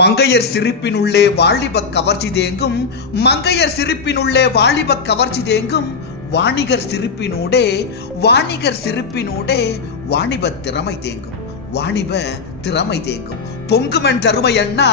மங்கையர் சிரிப்பினுள்ளே வாலிப கவர்ச்சி தேங்கும் மங்கையர் சிரிப்பினுள்ளே வாலிப கவர்ச்சி தேங்கும் வாணிகர் சிரிப்பினூடே வாணிகர் சிரிப்பினூடே வாணிப திறமை தேங்கும் வாணிப திறமை தேங்கும் பொங்குமென் தருமை அண்ணா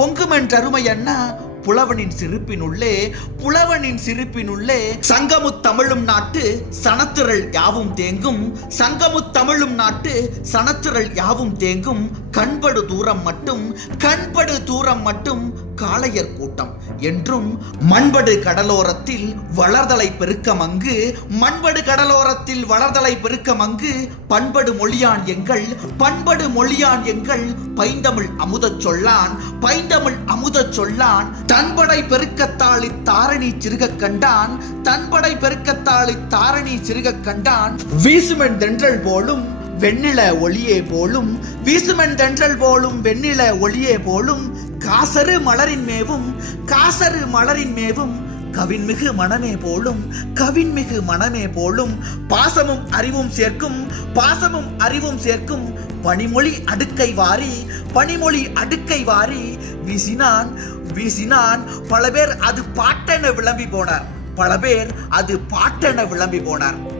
பொங்குமென் தருமை அண்ணா புலவனின் சிரிப்பினுள்ளே புலவனின் சிரிப்பினுள்ளே சங்கமு தமிழும் நாட்டு சனத்திரள் யாவும் தேங்கும் சங்கமு தமிழும் நாட்டு சனத்திரள் யாவும் தேங்கும் கண்படு தூரம் மட்டும் கண்படு தூரம் மட்டும் காளையர் கூட்டம் என்றும் மண்படு கடலோரத்தில் வளர்தலை பெருக்கம் அங்கு மண்படு கடலோரத்தில் வளர்தலை பெருக்கம் அங்கு பண்படு மொழியான் எங்கள் பண்படு மொழியான் எங்கள் பைந்தமிழ் அமுதச் சொல்லான் பைந்தமிழ் அமுதச் சொல்லான் தன்படை பெருக்கத்தாளி தாரணி சிறுகக் கண்டான் தன்படை பெருக்கத்தாளி தாரணி சிறுகக் கண்டான் வீசுமென் தென்றல் போலும் வெண்ணில ஒளியே போலும் வீசுமன் தென்றல் போலும் வெண்ணில ஒளியே போலும் காசரு மலரின் மேவும் காசரு மலரின் மேவும் கவின்மிகு மனமே போலும் கவின்மிகு மனமே போலும் பாசமும் அறிவும் சேர்க்கும் பாசமும் அறிவும் சேர்க்கும் பனிமொழி அடுக்கை வாரி பனிமொழி அடுக்கை வாரி வீசினான் வீசினான் பல பேர் அது பாட்டென விளம்பி போனார் பல பேர் அது பாட்டென விளம்பி போனார்